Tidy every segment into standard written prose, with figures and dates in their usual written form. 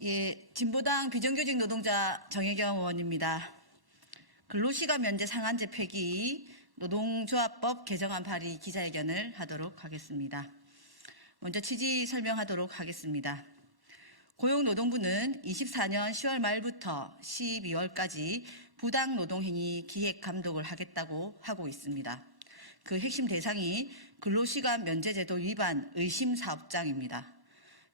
예, 진보당 비정규직 노동자 정혜경 의원입니다. 근로시간 면제 상한제 폐기, 노동조합법 개정안 발의 기자회견을 하도록 하겠습니다. 먼저 취지 설명하도록 하겠습니다. 고용노동부는 24년 10월 말부터 12월까지 부당 노동행위 기획 감독을 하겠다고 하고 있습니다. 그 핵심 대상이 근로시간 면제제도 위반 의심 사업장입니다.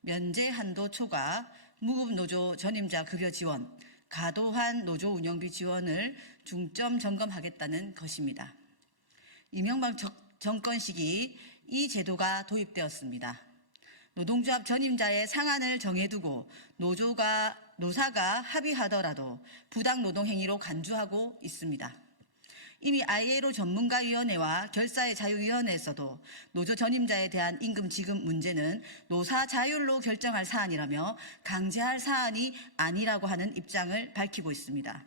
면제 한도 초과, 무급노조 전임자 급여 지원, 과도한 노조 운영비 지원을 중점 점검하겠다는 것입니다. 이명박 정권 시기 이 제도가 도입되었습니다. 노동조합 전임자의 상한을 정해두고 노사가 합의하더라도 부당 노동행위로 간주하고 있습니다. 이미 ILO 전문가위원회와 결사의 자유위원회에서도 노조 전임자에 대한 임금 지급 문제는 노사 자율로 결정할 사안이라며 강제할 사안이 아니라고 하는 입장을 밝히고 있습니다.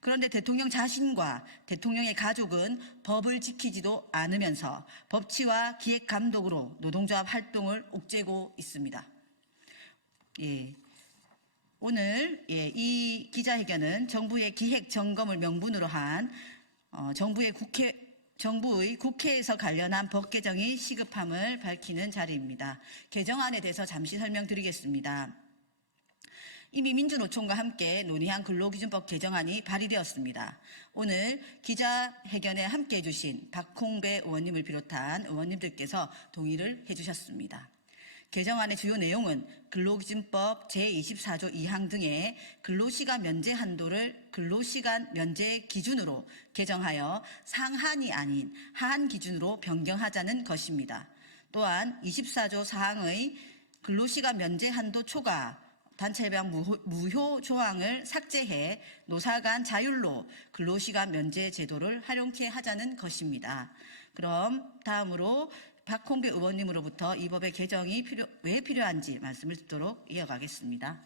그런데 대통령 자신과 대통령의 가족은 법을 지키지도 않으면서 법치와 기획 감독으로 노동조합 활동을 옥죄고 있습니다. 오늘 이 기자회견은 정부의 기획 점검을 명분으로 한 정부의 국회에서 관련한 법 개정이 시급함을 밝히는 자리입니다. 개정안에 대해서 잠시 설명드리겠습니다. 이미 민주노총과 함께 논의한 근로기준법 개정안이 발의되었습니다. 오늘 기자회견에 함께해 주신 박홍배 의원님을 비롯한 의원님들께서 동의를 해주셨습니다. 개정안의 주요 내용은 근로기준법 제24조 2항 등의 근로시간 면제 한도를 근로시간 면제 기준으로 개정하여 상한이 아닌 하한 기준으로 변경하자는 것입니다. 또한 24조 4항의 근로시간 면제 한도 초과 단체배양 무효 조항을 삭제해 노사 간 자율로 근로시간 면제 제도를 활용케 하자는 것입니다. 그럼 다음으로 박홍배 의원님으로부터 이 법의 개정이 왜 필요한지 말씀을 듣도록 이어가겠습니다.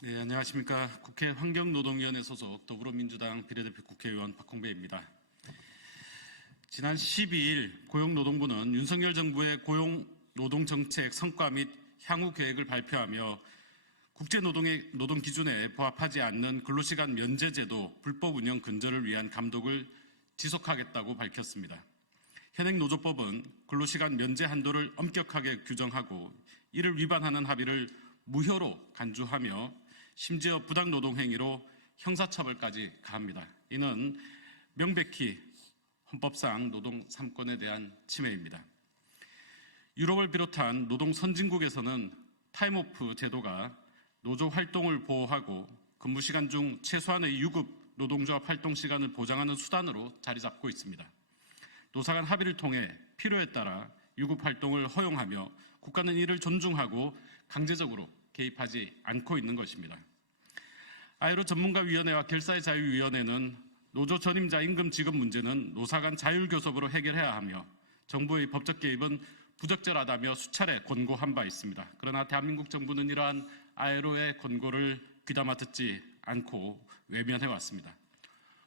네, 안녕하십니까. 국회 환경노동위원회 소속 더불어민주당 비례대표 국회의원 박홍배입니다. 지난 12일 고용노동부는 윤석열 정부의 고용노동정책 성과 및 향후 계획을 발표하며 국제노동 기준에 부합하지 않는 근로시간 면제제도 불법 운영 근절을 위한 감독을 지속하겠다고 밝혔습니다. 현행 노조법은 근로시간 면제 한도를 엄격하게 규정하고 이를 위반하는 합의를 무효로 간주하며 심지어 부당노동 행위로 형사처벌까지 가합니다. 이는 명백히 헌법상 노동 3권에 대한 침해입니다. 유럽을 비롯한 노동 선진국에서는 타임오프 제도가 노조 활동을 보호하고 근무시간 중 최소한의 유급 노동조합 활동 시간을 보장하는 수단으로 자리 잡고 있습니다. 노사 간 합의를 통해 필요에 따라 유급 활동을 허용하며 국가는 이를 존중하고 강제적으로 개입하지 않고 있는 것입니다. ILO 전문가위원회와 결사의 자유위원회는 노조 전임자 임금 지급 문제는 노사 간 자율교섭으로 해결해야 하며 정부의 법적 개입은 부적절하다며 수차례 권고한 바 있습니다. 그러나 대한민국 정부는 이러한 ILO의 권고를 귀담아 듣지 않고 외면해 왔습니다.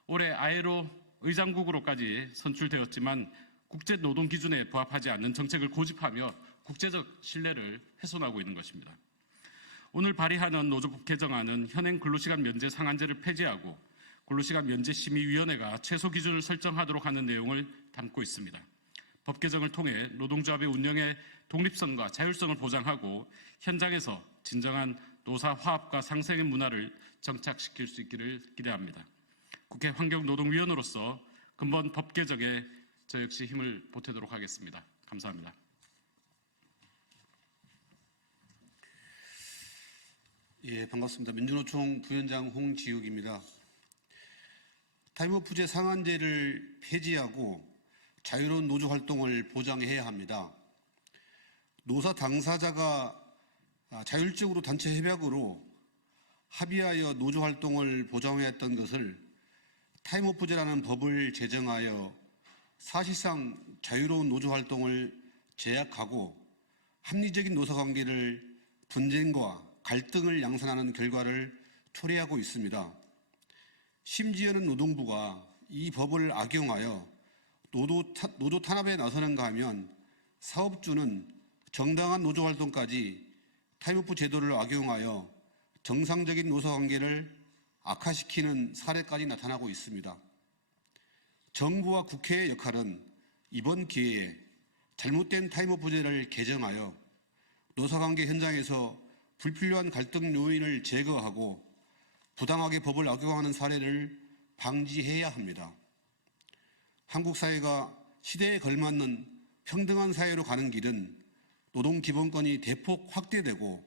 올해 ILO 의장국으로까지 선출되었지만 국제노동 기준에 부합하지 않는 정책을 고집하며 국제적 신뢰를 훼손하고 있는 것입니다. 오늘 발의하는 노조법 개정안은 현행 근로시간 면제 상한제를 폐지하고 근로시간 면제 심의위원회가 최소 기준을 설정하도록 하는 내용을 담고 있습니다. 법 개정을 통해 노동조합의 운영의 독립성과 자율성을 보장하고 현장에서 진정한 노사 화합과 상생의 문화를 정착시킬 수 있기를 기대합니다. 국회 환경노동위원으로서 근본 법 개정에 저 역시 힘을 보태도록 하겠습니다. 감사합니다. 예, 반갑습니다. 민주노총 부위원장 홍지욱입니다. 타임오프제 상한제를 폐지하고 자유로운 노조 활동을 보장해야 합니다. 노사 당사자가 자율적으로 단체 협약으로 합의하여 노조 활동을 보장했던 것을 타임오프제라는 법을 제정하여 사실상 자유로운 노조 활동을 제약하고 합리적인 노사관계를 분쟁과 갈등을 양산하는 결과를 초래하고 있습니다. 심지어는 노동부가 이 법을 악용하여 노조 탄압에 나서는가 하면 사업주는 정당한 노조 활동까지 타임오프 제도를 악용하여 정상적인 노사관계를 악화시키는 사례까지 나타나고 있습니다. 정부와 국회의 역할은 이번 기회에 잘못된 타임오프제를 개정하여 노사관계 현장에서 불필요한 갈등 요인을 제거하고 부당하게 법을 악용하는 사례를 방지해야 합니다. 한국 사회가 시대에 걸맞는 평등한 사회로 가는 길은 노동기본권이 대폭 확대되고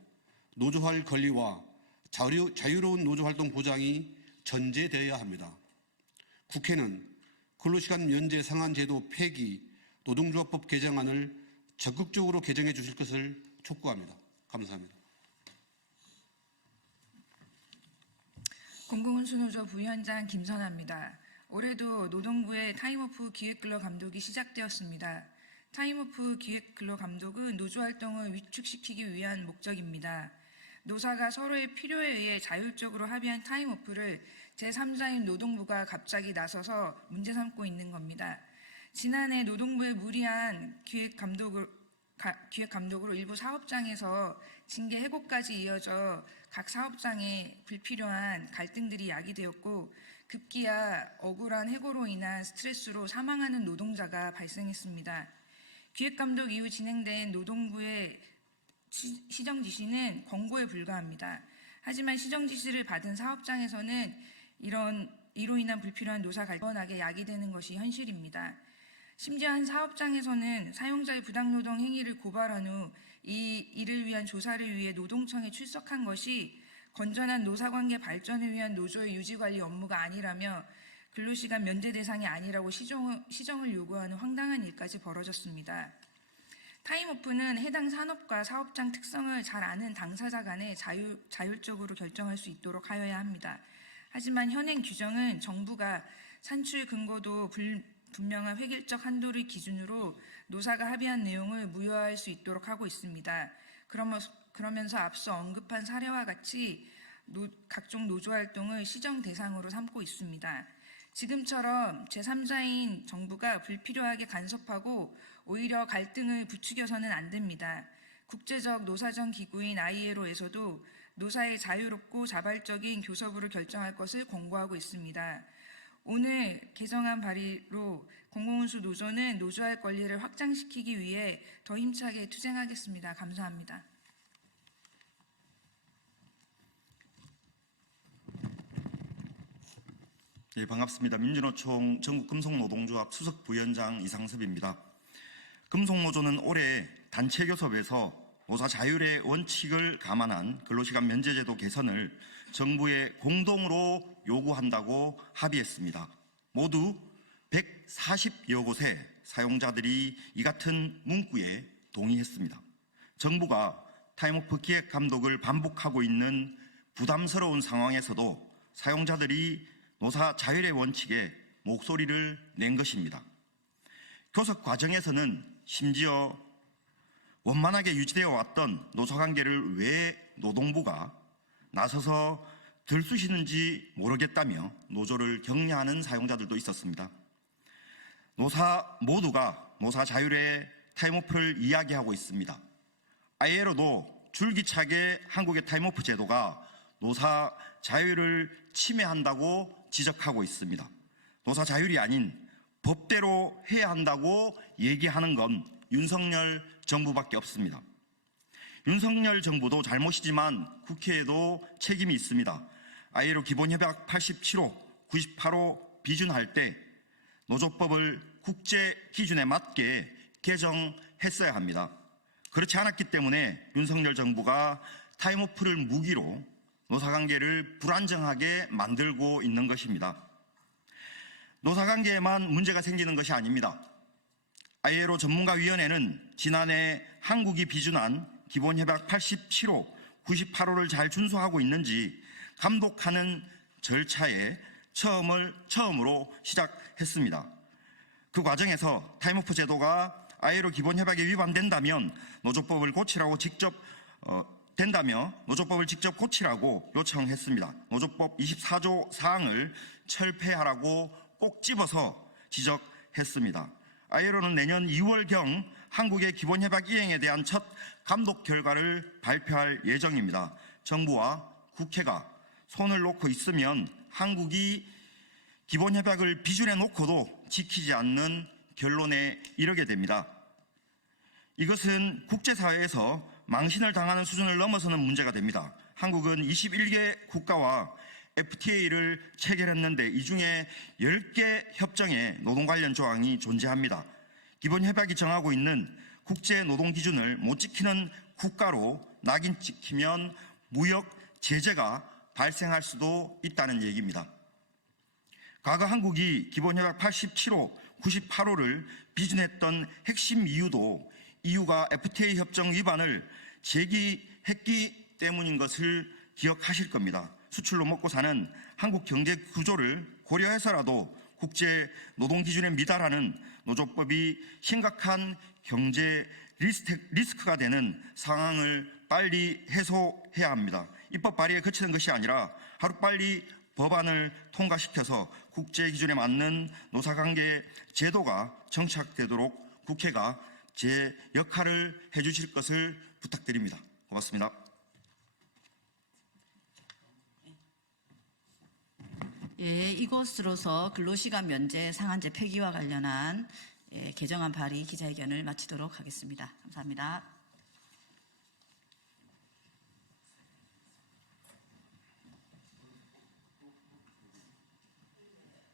노조할 권리와 자유로운 노조활동 보장이 전제되어야 합니다. 국회는 근로시간 면제 상한제도 폐기, 노동조합법 개정안을 적극적으로 개정해 주실 것을 촉구합니다. 감사합니다. 공공운수노조 부위원장 김선아입니다. 올해도 노동부의 타임오프 기획근로 감독이 시작되었습니다. 타임오프 기획근로 감독은 노조활동을 위축시키기 위한 목적입니다. 노사가 서로의 필요에 의해 자율적으로 합의한 타임오프를 제3자인 노동부가 갑자기 나서서 문제 삼고 있는 겁니다. 지난해 노동부의 무리한 기획 감독으로 일부 사업장에서 징계 해고까지 이어져 각 사업장에 불필요한 갈등들이 야기되었고 급기야 억울한 해고로 인한 스트레스로 사망하는 노동자가 발생했습니다. 기획감독 이후 진행된 노동부의 시정 지시는 권고에 불과합니다. 하지만 시정 지시를 받은 사업장에서는 이로 인한 불필요한 노사 갈등하게 야기되는 것이 현실입니다. 심지어 한 사업장에서는 사용자의 부당노동 행위를 고발한 후 이를 위한 조사를 위해 노동청에 출석한 것이 건전한 노사관계 발전을 위한 노조의 유지관리 업무가 아니라며 근로시간 면제 대상이 아니라고 시정을 요구하는 황당한 일까지 벌어졌습니다. 타임오프는 해당 산업과 사업장 특성을 잘 아는 당사자 간에 자율적으로 결정할 수 있도록 하여야 합니다. 하지만 현행 규정은 정부가 산출 근거도 분명한 획일적 한도를 기준으로 노사가 합의한 내용을 무효화할 수 있도록 하고 있습니다. 그러면서 앞서 언급한 사례와 같이 각종 노조활동을 시정 대상으로 삼고 있습니다. 지금처럼 제3자인 정부가 불필요하게 간섭하고 오히려 갈등을 부추겨서는 안 됩니다. 국제적 노사정 기구인 ILO에서도 노사의 자유롭고 자발적인 교섭으로 결정할 것을 권고하고 있습니다. 오늘 개정안 발의로 공공운수 노조는 노조할 권리를 확장시키기 위해 더 힘차게 투쟁하겠습니다. 감사합니다. 예, 반갑습니다. 민주노총 전국금속노동조합 수석부위원장 이상섭입니다. 금속노조는 올해 단체교섭에서 노사 자율의 원칙을 감안한 근로시간 면제제도 개선을 정부에 공동으로 요구한다고 합의했습니다. 모두 140여 곳의 사용자들이 이 같은 문구에 동의했습니다. 정부가 타임오프 기획 감독을 반복하고 있는 부담스러운 상황에서도 사용자들이 노사 자율의 원칙에 목소리를 낸 것입니다. 교섭 과정에서는 심지어 원만하게 유지되어 왔던 노사관계를 왜 노동부가 나서서 들쑤시는지 모르겠다며 노조를 격려하는 사용자들도 있었습니다. 노사 모두가 노사 자율의 타임오프를 이야기하고 있습니다. ILO도 줄기차게 한국의 타임오프 제도가 노사 자율을 침해한다고 지적하고 있습니다. 노사 자율이 아닌 법대로 해야 한다고 얘기하는 건 윤석열 정부밖에 없습니다. 윤석열 정부도 잘못이지만 국회에도 책임이 있습니다. ILO 기본협약 87호, 98호 비준할 때 노조법을 국제 기준에 맞게 개정했어야 합니다. 그렇지 않았기 때문에 윤석열 정부가 타임오프를 무기로 노사관계를 불안정하게 만들고 있는 것입니다. 노사관계에만 문제가 생기는 것이 아닙니다. ILO 전문가위원회는 지난해 한국이 비준한 기본협약 87호, 98호를 잘 준수하고 있는지 감독하는 절차에 처음으로 시작했습니다. 그 과정에서 타임오프 제도가 ILO 기본협약에 위반된다면 노조법을 직접 고치라고 요청했습니다. 노조법 24조 사항을 철폐하라고 꼭 집어서 지적했습니다. ILO는 내년 2월경 한국의 기본협약 이행에 대한 첫 감독 결과를 발표할 예정입니다. 정부와 국회가 손을 놓고 있으면 한국이 기본협약을 비준해 놓고도 지키지 않는 결론에 이르게 됩니다. 이것은 국제사회에서 망신을 당하는 수준을 넘어서는 문제가 됩니다. 한국은 21개 국가와 FTA를 체결했는데 이 중에 10개 협정에 노동 관련 조항이 존재합니다. 기본협약이 정하고 있는 국제 노동 기준을 못 지키는 국가로 낙인 찍히면 무역 제재가 발생할 수도 있다는 얘기입니다. 과거 한국이 기본협약 87호, 98호를 비준했던 핵심 이유도 EU가 FTA 협정 위반을 제기했기 때문인 것을 기억하실 겁니다. 수출로 먹고 사는 한국 경제 구조를 고려해서라도 국제 노동 기준에 미달하는 노조법이 심각한 경제 리스크가 되는 상황을 빨리 해소해야 합니다. 입법 발의에 그치는 것이 아니라 하루빨리 법안을 통과시켜서 국제 기준에 맞는 노사관계 제도가 정착되도록 국회가 제 역할을 해주실 것을 부탁드립니다. 고맙습니다. 예, 이것으로서 근로시간 면제 상한제 폐기와 관련한 개정안 발의 기자회견을 마치도록 하겠습니다. 감사합니다.